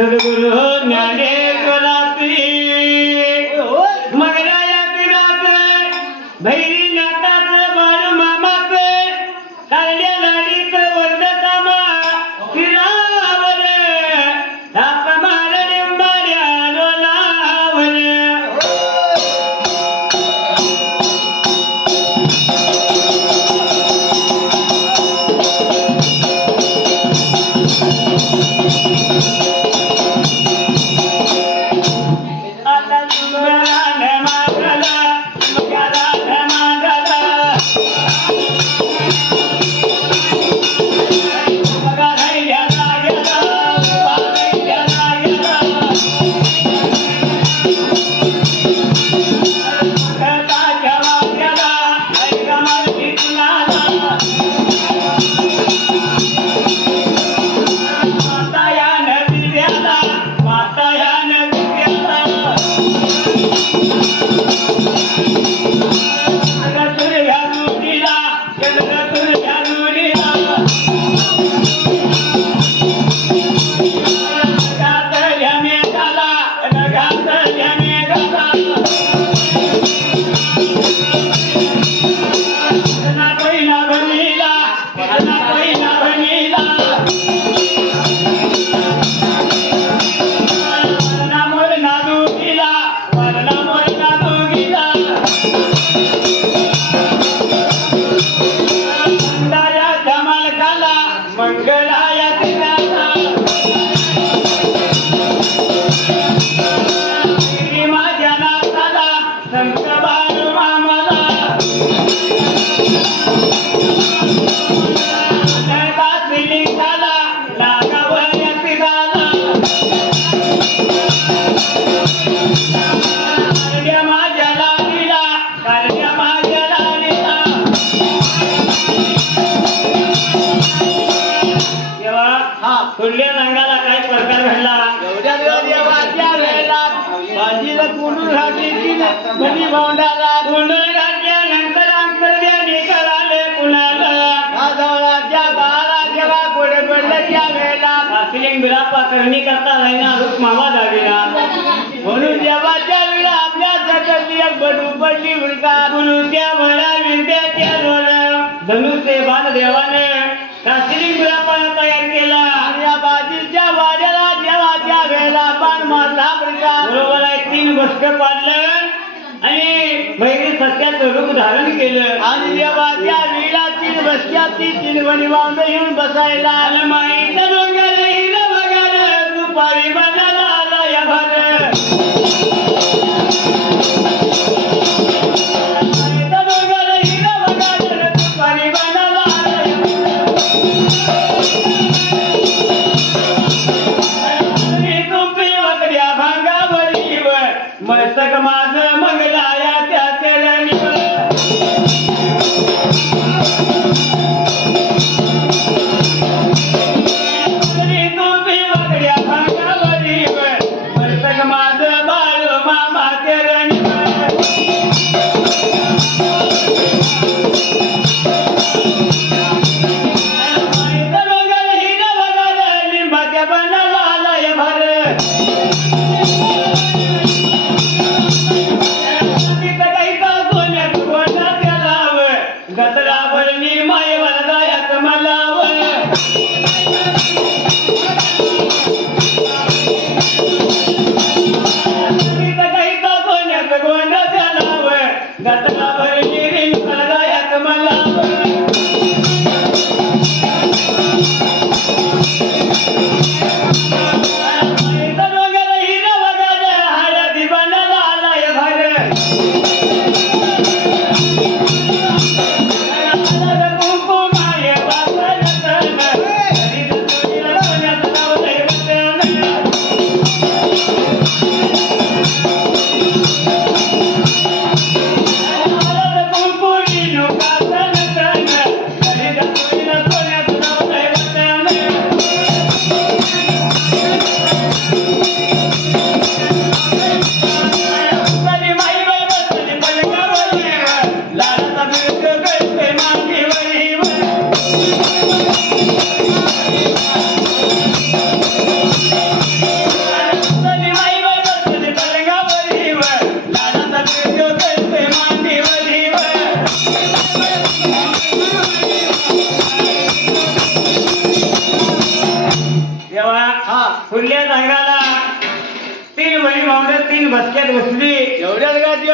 Sadhguru Nane बनी भावंडाला गोंधळ घातल्यानंतर अंतर्याने कळाले कुणाला राजाच्या बाळाला जेव्हा कोडे पडले त्या वेळेला. हासिलिंग बिरापा करणी करता लाईना रूप मावा दाविला म्हणून देवाच्या वेळेला आपल्या जगातली एक बडू पडली उलका गुरुच्या वळा विद्याच्या रोल धनुष्य बाण देवाने हासिलिंग बिरापानं तयार केला. आणि या बाजीच्या वाड्याला देवाच्या वेळेला मारला उलका बरोबर आहे तीन बसक पाडलं आणि बैरी सत्याचं रूप धारण केलं. आणि देवाच्या वेळेला तीन बसक्याची तीन वणी वांग येऊन बसायला. आलं माईचं डोंगर हिरं बघार दुपारी बनाला आला या भार.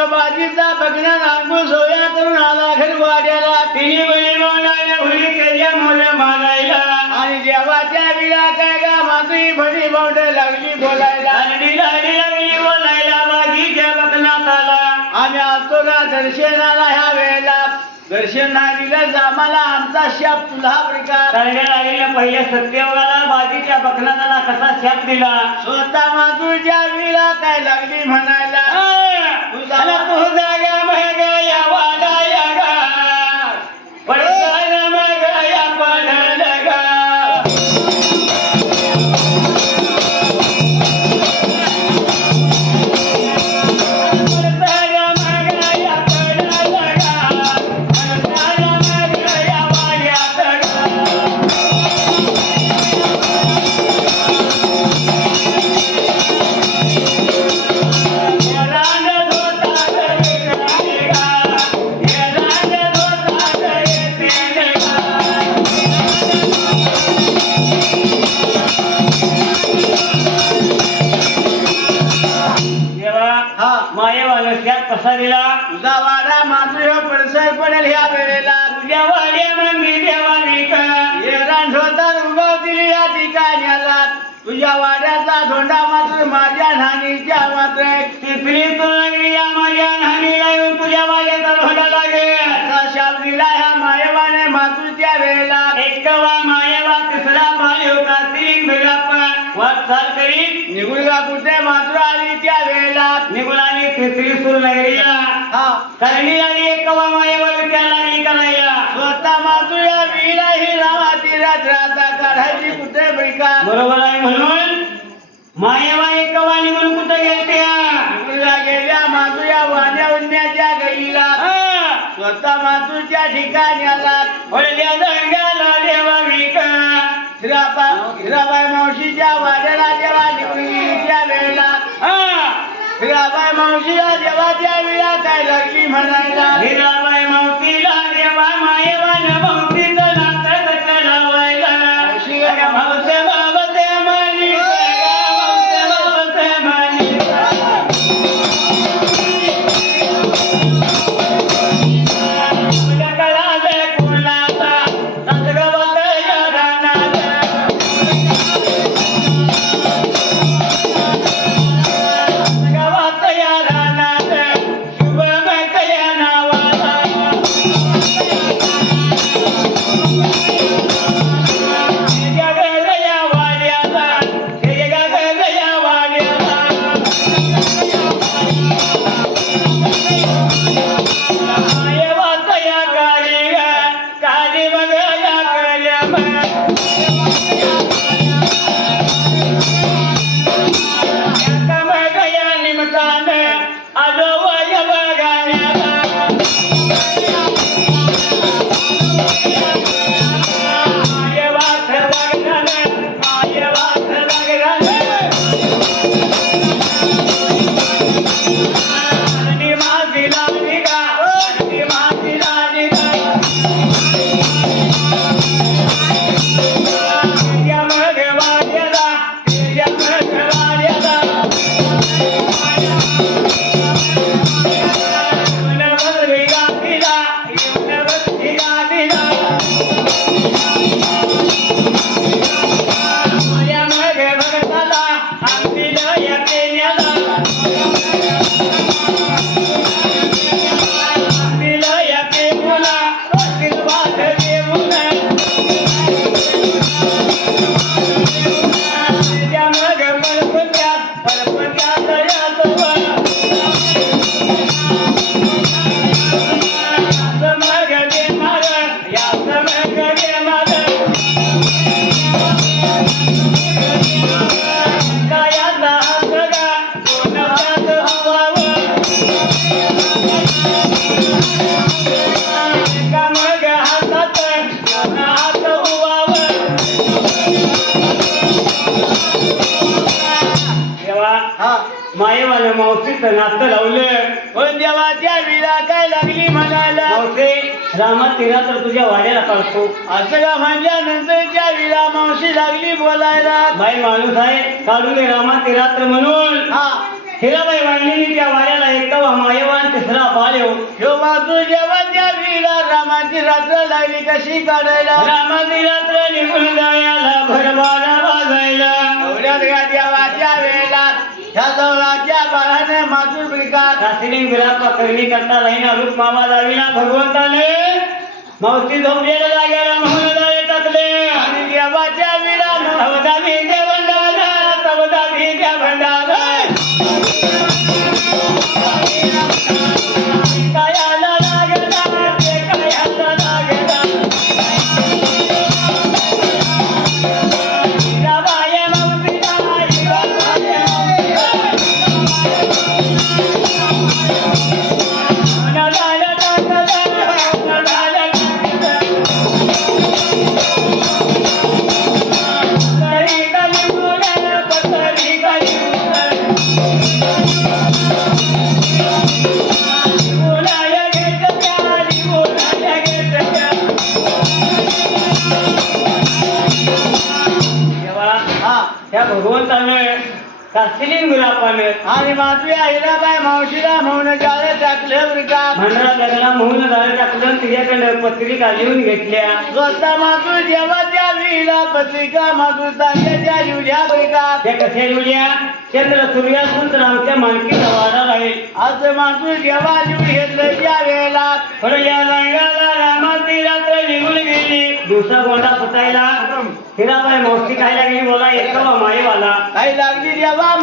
बाजीचा बघण्या नांगू सोया करून आला घरी वाड्याला तिने बळी मानायला भुली त्याच्या मुलं मानायला आणि देवाच्या विला काय गा माझी भणी भांड लागली बोलायला. हलडी लाडी लागली बोलायला बाजीच्या बकनात आला आम्ही ना दर्शनाला ह्या वेळेला. दर्शन नाही दिलं तर आम्हाला आमचा शाप तुला प्रकार करण्या लागलेल्या पहिल्या सत्यवगाला बाजीच्या बकनाताला कसा शाप दिला? स्वतः मातुरच्या विला काय लागली म्हणायला? अला तू जागा मग या पसारीला पडसर पडेल ह्या वेळेला. तुझ्या वाड्या या ठिकाण्याला. वाड्याचा धोंडा मात्र माझ्या नानीच्या मात्र. तिसरी तुला माझ्या नानीला येऊन तुझ्या वाड्याचा भडा लागेल. असा ह्या का कुठे? मातृ आली त्या वेळेला. निघुलानी तिसरी सूर नगरीला हा. करणी लागली एकवा मायेवा विचार लागली करायला. स्वतः वीरा ही काढायची कुठे बैका बरोबर आहे म्हणून मायेवा एकवा निघून कुठे गेलते? निघून गेल्या मातृ या वाण्या उडण्याच्या गईला स्वतः मातृच्या ठिकाणी आला. जंगाला देवा विका. हिराबा हिराबाई मावशीच्या वाड्याला जेव्हा निघून हिराबाई मावशीला देवाच्या वेळा काय लागली म्हणायला? हिराबाई मावशीला देवा मायेवान मावतीचं रामा तिला तर तुझ्या वाड्याला काढतो असं का म्हणल्यानंतर त्या विला मावशी लागली बोलायला. बाई माणूस आहे काढून दे रामा ते रात्र म्हणून. हा. हिराबाई वाणलेली त्या वाऱ्याला एकवा मायवान तिसरा पाळ्यो ह्यो मातू जेव्हा त्या विहीला रामाची रात्र लागली कशी काढायला? रामाची रात्र निघून जायला भरबारा वाजायला एवढ्यात का देवाच्या वेळेला ह्या मातूर दासिनी शास्त्री करणी करता राहीना रूप मामा दाविना भगवंताने मावशी झोपलेल्या जागेला म्हणून जाळे टाकले. आणि देवाच्या विरा कासिलिंग गुलापानं आणि मातुया हिराबाई मावशीला म्हणून जाळे टाकले वृकात म्हणरा लग्ना म्हणून झालं टाकलं तुझ्याकडे पत्रिका लिहून घेतल्या. स्वतः मातू देवाच्या विहीला पत्रिका मातू तांब्याच्या लिवल्या वृकात त्या कशा लिहिल्या? चंद्र सूर्यासून तर आमच्या मानकीचा वाडा राहील आज मातू देवा लिहून घेतलं त्या वेळेला. पण या रंगाला रामाची रात्र निघून दिवसा गोंडा फुटायला हिराबाई मावशी खायला गेली बोला एकावा माईवाला. काही लागली देवा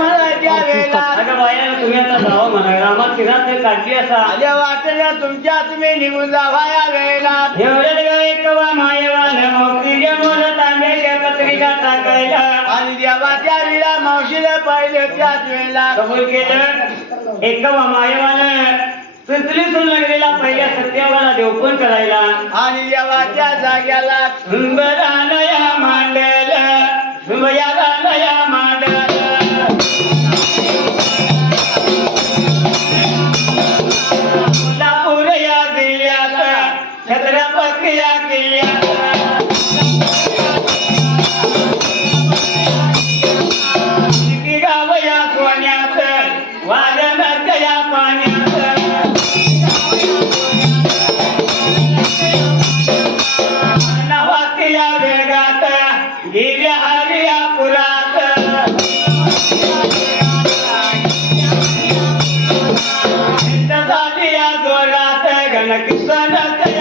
अगं बाया तुम्ही आता जावं म्हणा रामाची रात्र काढली असा. आल्या तुमच्या तुम्ही निघून जावा या वेळेला. एवढ्यात ग एकवा माईवाला. मावशीच्या मोर तांब्याच्या पत्रिका टाकायला. आणि देवाच्या विळा मावशीला पाहिलं त्याच वेळेला. कबूल केलं? एकवा सुचलीतून लागलेला पहिल्या सत्यावाला देवपण करायला. आणि देवाच्या जाग्याला सुंदरानया मांडल सुंबयानया मांडल Kanakisana ka